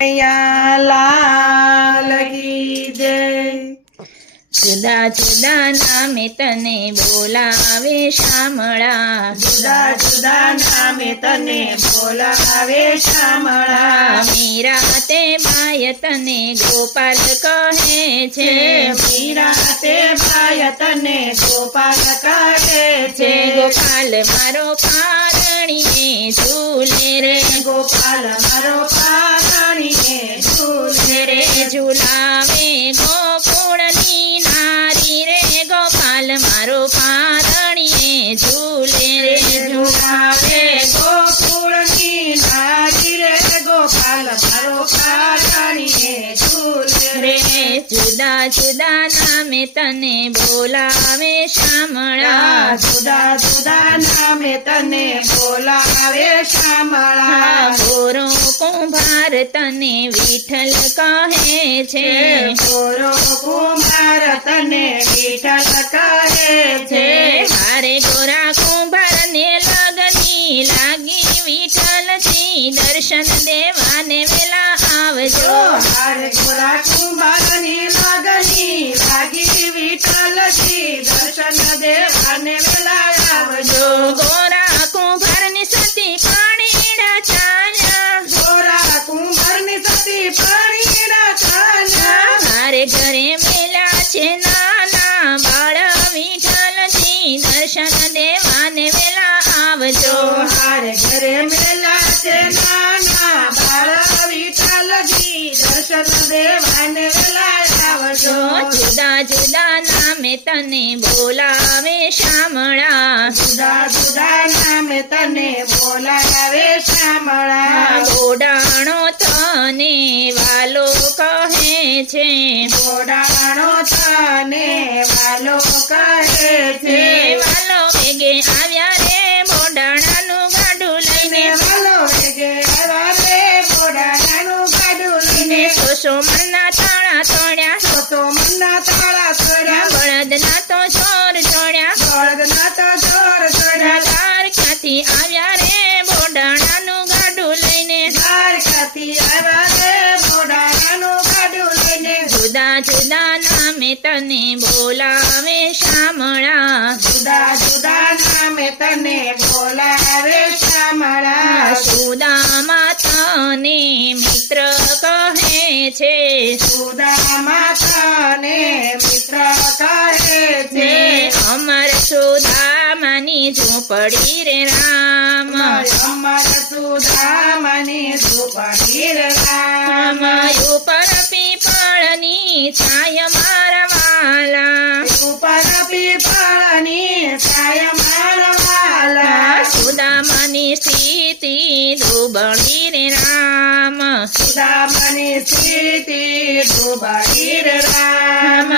લાલ કી જય। જુદા જુદા નામે તને બોલાવે શામળા, જુદા જુદા નામે તને બોલાવે શામળા। મીરા તે બાય તને ગોપાલ કહે છે, મીરા તે બાય તને ગોપાલ કહે છે। ગોપાલ મારો પારણીએ ઝૂલે રે, ગોપાલ મારો પારણીએ ઝૂલે રે। ઝુલાવે ગોકુળની નારી રે, ગોપાલ મારો પારણીએ ઝૂલે રે, ઝુલાવે ગોકુળની નારી રે, ગોપાલ મારો પારણીએ ઝૂલે રે। જુદા જુદા નામે તને બોલાવે શામળા, જુદા જુદા નામે તને બોલાવે શામળા। ગોરો કુંભાર તને વિઠ્ઠલ કહે છે, ગોરો કુંભાર તને વિઠ્ઠલ કહે છે। હારે ગોરા કુંભાર ને લગની લાગી વિઠ્ઠલજી, દર્શન દેવાને વેલા આવજો। હારે ગોરા કુંભારની લગની લાગી વિઠ્ઠલજી, દર્શન દેવાને વેલા આવજો। ગોરા કુંભારની સતી પાણીના ચાલ્યા, ગોરા કુંભારની સતી પાણીના ચાલ્યા। હારે ઘરે મેલા છે નાના બાળ વિઠ્ઠલજી, દર્શન દેવાને વેલા આવજો। હારે ઘરે મેલા છે નાના બાળ વિઠ્ઠલજી, દર્શન દેવાને વેલા આવજો। જુદા જુદા નામે તને બોલાવે શામળા, જુદા જુદા નામે તને બોલાવે શામળા। બોડાણો તને વાલો કહે છે, બોડાણો તને વાલો કહે છે। વાલો વેગે આવ્યા રે બોડાણાનું ગાડું લઈને, વાલો વેગે આવ્યા રે બોડાણાનું ગાડું લઈને। સોસો મણના તાળા તોડ્યા, સોસો મનના તાળા તોડ્યા, બળદના તો ચોર ચોડ્યા, બળદના તો જોર ચડ્યા। લાર ક્યાંથી આવ્યા રે બોડાણાનું ગાડું લઈને, દ્વારકાથી આવ્યા રે બોડાણાનું ગાડું લઈને। જુદા જુદા નામે તને બોલાવે શામળા, જુદા જુદા નામે તને બોલાવે શામળા। સુદામા તને મિત્ર કહે છે, સુદામા તને મિત્ર કહે છે। અમર સુદામાની ઝૂંપડી રે રામ, અમર સુદામાની ઝૂંપડી રે રામ। ઉપર પીપળની છાય મારા વાલા, ઉપર પીપળની છાય મારા વાલા। સુદામાની સ્થિતિ દુબળી રે રામ, સુદામાની સ્થિતિ ડૂબાડી રે રામ।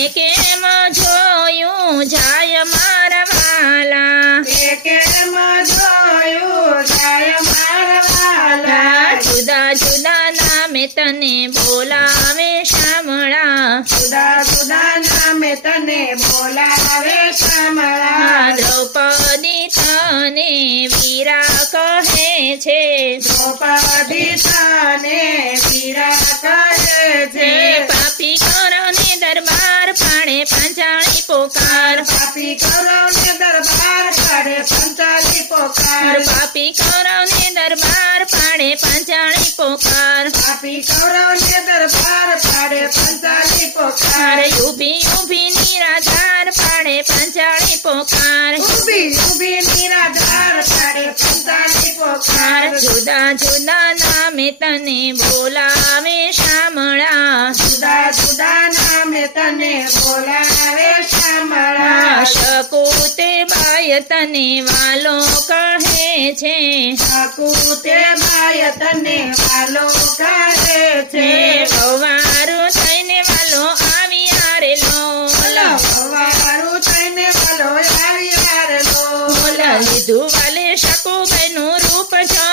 એકેમ જોયું જાય મારા વાલા, કેમ જોયું જાય મારા વાલા। જુદા જુદા નામે તને બોલાવે શામળા, જુદા જુદા નામે તને બોલાવે શામળા। દ્રૌપદી તને વીરા કહે છે, દ્રૌપદી તને વીરા કહે છે। પાપી કૌરવને દરબાર પાડે પાંચાળી પોકાર, પાપી કૌરવને દરબાર પાડે પંચાલી પોકાર। પાપી કૌરવને દરબાર પાડે પાંચાળી પોકાર, પાપી કૌરવને દરબાર પાડે પંચાલી પોકાર। ઊભી ઊભી નિરાધાર પાડે પાંચાળી પોકાર, ઊભી ઊભી નિરાધાર પાડે પંચાલી પોકાર। જુદા જુદા નામે તને બોલાવે શામળા, જુદા જુદા નામે તને બોલાવે શામળા। શકુતે બાય તને વાલો કહે છે, શકુતે બાય તને વાલો કહે છે। વારું થઈને વાલો આવ્યા રે લોલ, વારું થઈને વાલો આવ્યા રે લોલ। લીધું વાલે શકુબાઈનું રૂપ જો,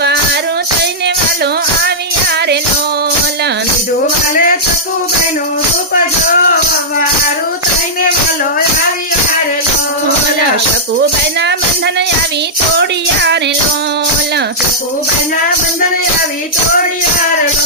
વારું થઈને વાલો આવ્યા રે લોલ, લીધું વાલે શકુબાઈનું રૂપ જો, વારું થઈને વાલો આવ્યા રે લોલ। શકુબાઈના બંધન આવી તોડિયા રે લોલ, શકુબાઈના બંધન આવી તોડિયા રે લોલ।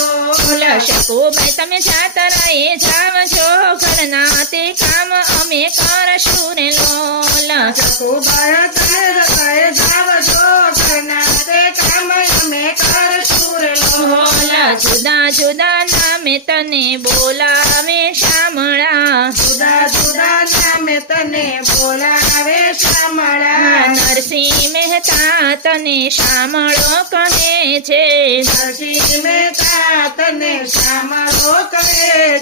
કહે જાવજો ઘરના તે કામ અમે કરશું રે લોલ. જુદા જુદા નામે તને બોલાવે શામળા. જુદા જુદા નામે તને બોલાવે શામળા. નરસિંહ મહેતા તને શામળો કહે છે. નરસિંહ મહેતા તને શામળો કહે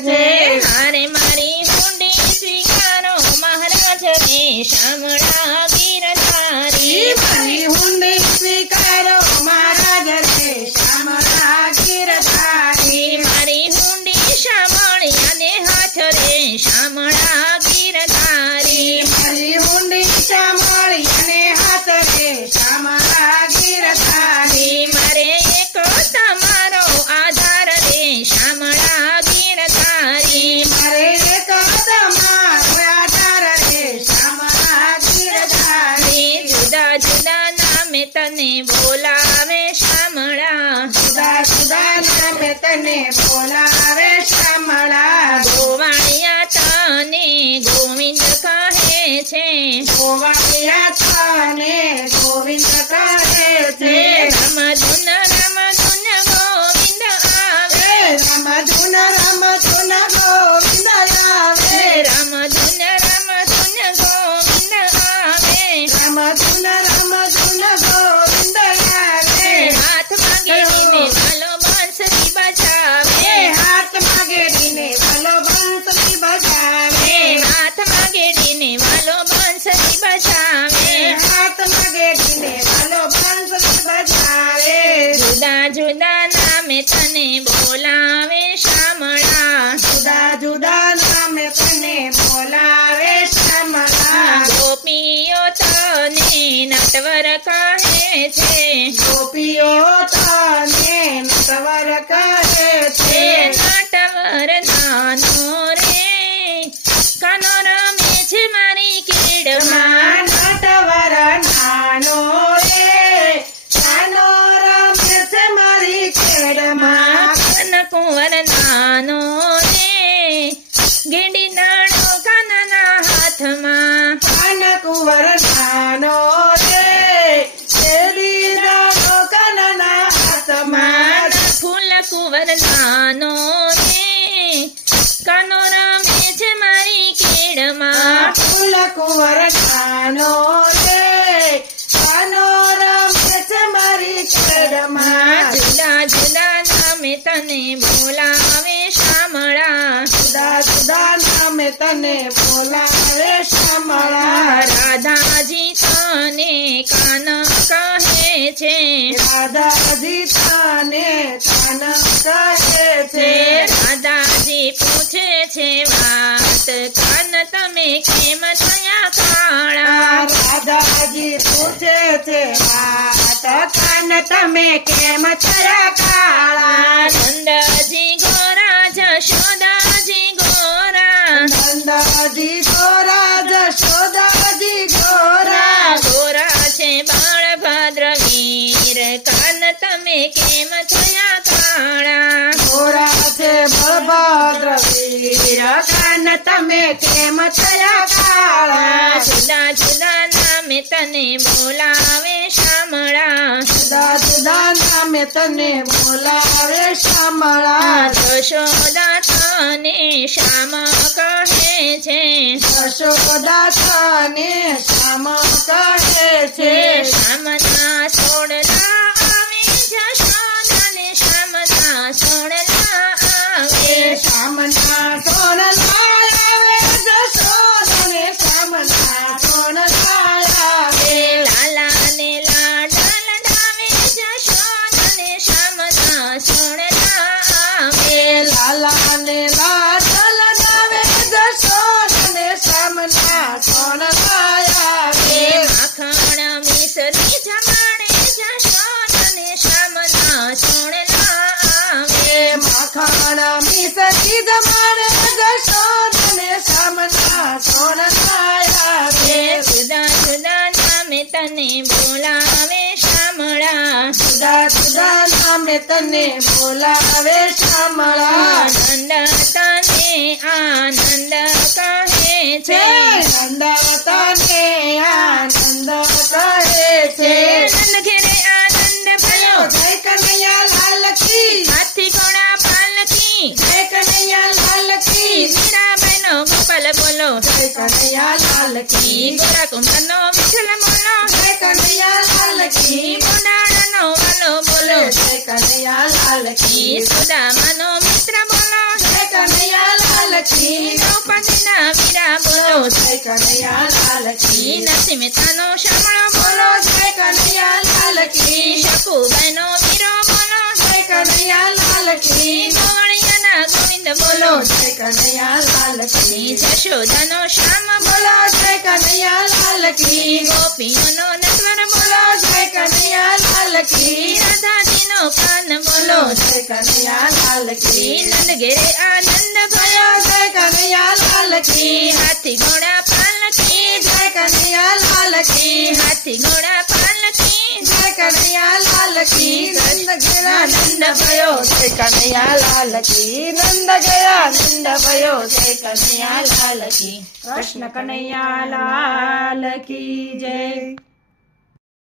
છે. હારે મારી હુંડી સ્વીકારો મહારાજ રે શામળા ગીરધારી. મારી હુંડી સ્વીકારો મહારાજ રે શામળા ગીરધારી. મારી હુંડી શામળિયાને હાથ રે શામળા ગીરધારી. મારી હુંડી શામળી અને હાથ રે શામળા ગીરધારી. મારે એક તમારો આધાર રે શામળા ગીરધારી. મારે એક તમારો આધાર રે શામળા ગીરધારી. જુદા જુદા નામે તને બોલાવે શામળા. જુદા જુદા નામે તને બોલાવે શામળા. ગોવાળિયા તને ગોવિંદ કહે છે. ગોવાળિયા તને ગોવિંદ કહે છે. રમધુન ગોવિંદ આવે. રમધુન ગોવિંદ આવે. રમધુન ગોવિંદ આવે. રમધુન ગોવિંદ આવે. હાથમાં ગેડીને વાલો બંસરી બજાવે. હાથમાં ગેડીને વાલો બંસરી બજાવે. હાથમાં ગેડીને વાલો બંસરી બજાવે. હાથમાં ગેડીને વાલો બંસરી બજાવે. જુદા જુદા નામે તને બોલાવે શામળા. જુદા જુદા નામે તને બોલાવે શામળા. ગોપીઓ તને નટવર કહે છે. ગોપીઓ તને નટવર કહે છે. નટવર નાનો રે કાનો રમે છે મારી કેડમાં. નટવર નાનો રે નાનો રમે છે મારી ખેડમાં. કનકુંવર નાનો રે ગેડી દાણો કાનાના હાથમાં. કાનકુંવર નાનો રે શેરડી દાણો કાનના હાથમાં. ફૂલ કુંવર નાનો રે કાનો રમે છે મારી કેડમાં. ફૂલ કુંવર નાનો રે કાનો રમે છે મારી ખેડમાં. જુદા જુદા નામે તને બોલાવે શામળા. જુદા જુદા નામે તને બોલાવે શામળા. રાધાજી તને કાન કહે છે. રાધાજી તને કાન કહે છે. રાધાજી પૂછે છે વાત કાન તમે કેમ થયા કાળા. રાધાજી પૂછે છે વાત કાન તમે કેમ થયા કાળા. નંદજી ગોરા જશોદાજી ગોરા. નંદાજી ગોરા જશોદાજી ગોરા. ગોરા છે બાળભદ્ર વીર કાન તમે કેમ થયા કાળા. ગોરા છે બળભદ્ર વીર કાન તમે કેમ થયા કાળા. જુદા જુદા નામે તને બોલાવે શામળા. જુદા જુદા નામે તને બોલાવે શામળા. જશોદા તને શ્યામ કહે છે. યશોદા તને શ્યામ કહે છે. શ્યામના સોડલા આવે જશોદાને શ્યામના સોડલા આવે. શ્યામના સોનલા આવે જશોદાને શ્યામના સોનલા આવે. લાલાને લાડા લડાવે જશોદાને શ્યામના સોડલા આવે. લાલાને લાડલ લાવે જશોદાને શ્યામના સોનલા આવે. માખણ મિસરી જમાડે જશોદાને શ્યામના સોડલા આવે. માખણ મિસરી જમાડે જશોદાને શ્યામના સોનલા આવે. જુદા જુદા નામે તને બોલાવે શામળા. જુદા જુદા નામે તને બોલાવે શામળા. નંદ તને આનંદ કહે છે. નંદ તને આનંદ કનૈયા લાલ કી ગોરા કુંભનો વિઠ્ઠલ બોલો જય કનૈયા લાલ કી ગોડાણાનો વાલો બોલો જય કનૈયા લાલ કી સુદામાનો મિત્ર બોલો જય કનૈયા લાલ કી દ્રૌપદીના વીરા બોલો જય કનૈયા લાલ કી નરસિંહ મહેતાનો શામળો બોલો બોલો જય કનૈયા લાલ કી શકુબાઈનો વીરો બોલો જય કનૈયા લાલ કી ગોવાળિયાના ગોવિંદ બોલો બોલો જય કનૈયા લાલ કી જશોદાનો શ્યામ બોલો જય કનૈયા લાલ કી ગોપીઓનો નટવર બોલો બોલો જય કનૈયા લાલ કી રાધાજીનો કાન બોલો બોલો જય કનૈયા લાલ કી નંદ ઘેરે આનંદ બોલો ભયો જય કનૈયા લાલ કી હાથી ઘોડા પાલકી જય કનૈયા લાલ કી હાથી ઘોડા પાલકી જય કનૈયા લાલ કી નંદ ગયા નંદ ભયો જય કનૈયા લાલ કી નંદ ગયા નંદ ભયો જય કનૈયા લાલ કી કૃષ્ણ કનૈયા લાલ કી જય